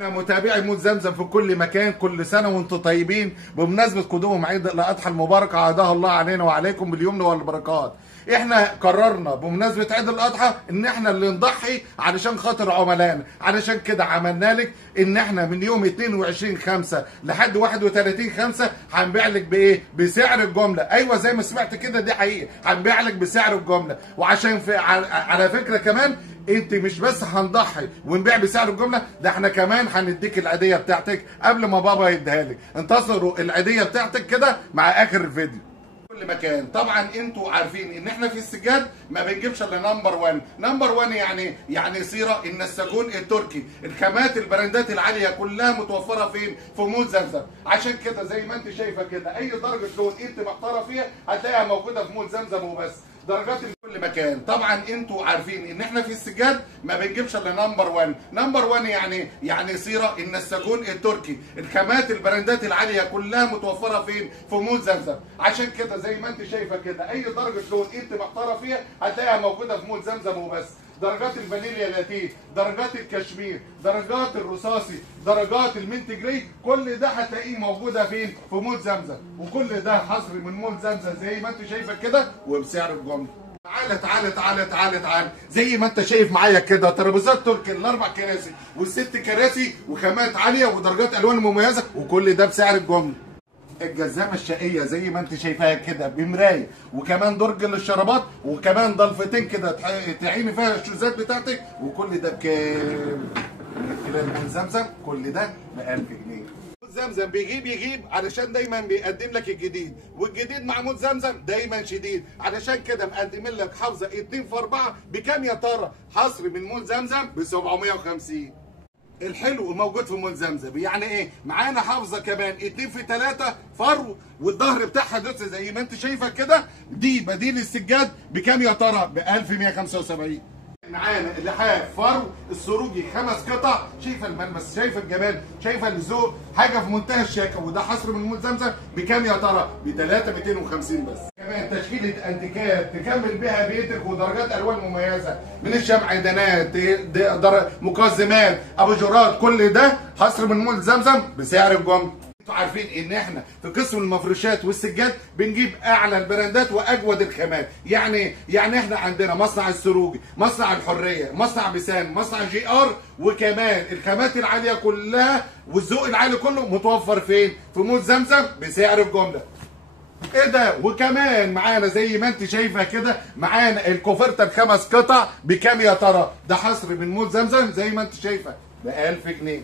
احنا متابعي مول زمزم في كل مكان، كل سنه وانتم طيبين بمناسبه قدوم عيد الاضحى المبارك، عادها الله علينا وعليكم باليمن والبركات. احنا قررنا بمناسبه عيد الاضحى ان احنا اللي نضحي علشان خاطر عملائنا، علشان كده عملنا لك ان احنا من يوم 22/5 لحد 31/5 هنبيع لك بايه؟ بسعر الجمله. ايوه زي ما سمعت كده، دي حقيقه، هنبيع لك بسعر الجمله. وعشان على فكره كمان انت مش بس هنضحي ونبيع بسعر الجمله، ده احنا كمان هنديك العيديه بتاعتك قبل ما بابا يديها لك. انتصروا العيديه بتاعتك كده مع اخر الفيديو. كل مكان طبعا انتوا عارفين ان احنا في السجاد ما بنجيبش الا نمبر 1. نمبر 1 يعني صيره النساجون التركي، الخامات البراندات العاليه كلها متوفره فين؟ في مول زمزم. عشان كده زي ما انت شايفه كده، اي درجه لون انت محتاره فيها هتلاقيها موجوده في مول زمزم وبس. درجات في كل مكان طبعا انتوا عارفين ان احنا في السجاد ما بنجيبش الا نمبر 1. نمبر 1 يعني صيره النساجون التركي، الخامات البراندات العاليه كلها متوفره فين؟ في مول زمزم. عشان كده زي ما انت شايفه كده، اي درجه لون انت محتاره فيها هتلاقيها موجوده في مول زمزم وبس. درجات الفانيليا لاتيه، درجات الكشمير، درجات الرصاصي، درجات المنت جري، كل ده هتلاقيه موجوده فين؟ في مول زمزم. وكل ده حصري من مول زمزم زي ما انت شايفه كده وبسعر الجمله. تعالى تعالى تعالى تعالى تعالى، زي ما انت شايف معايا كده، ترابيزات تركي الاربع كراسي والست كراسي وخامات عاليه ودرجات الوان مميزه، وكل ده بسعر الجمله. الجزامه الشقيه زي ما انت شايفاها كده بمرايه، وكمان درج للشرابات، وكمان ضلفتين كده تعيني فيها الشوزات بتاعتك، وكل ده بكام؟ من خلال مول زمزم كل ده ب 1000 جنيه. مول زمزم بيجيب علشان دايما بيقدم لك الجديد، والجديد مع مول زمزم دايما شديد. علشان كده مقدمين لك حافظه 2 في 4 بكام يا ترى؟ حصري من مول زمزم ب 750. الحلو موجود في مول زمزم. يعني ايه؟ معانا حافظه كمان 2 في 3 فرو، والظهر بتاعها دوس زي ما انت شايفه كده. دي بديل السجاد بكام يا ترى؟ ب 1175. معانا اللحاف فرو السروجي 5 قطع، شايفه الملمس، شايفه الجمال، شايفه الذوق، حاجه في منتهى الشياكه. وده حصر من مول زمزم بكام يا ترى؟ ب 3250 بس. كمان تشكيله انتيكات تكمل بها بيتك، ودرجات الوان مميزه من الشمعدانات، مقزمات، اباجورات، كل ده حصر من مول زمزم بسعر الجمله. انتوا عارفين ان احنا في قسم المفروشات والسجاد بنجيب اعلى البراندات واجود الخامات. يعني احنا عندنا مصنع السروجي، مصنع الحريه، مصنع بيسان، مصنع جي ار، وكمان الخامات العاليه كلها والذوق العالي كله متوفر فين؟ في مول زمزم بسعر الجمله. ايه ده؟ وكمان معانا زي ما انت شايفه كده، معانا الكوفرته ب5 قطع بكام يا ترى؟ ده حصر من مول زمزم زي ما انت شايفه ب 1000 جنيه.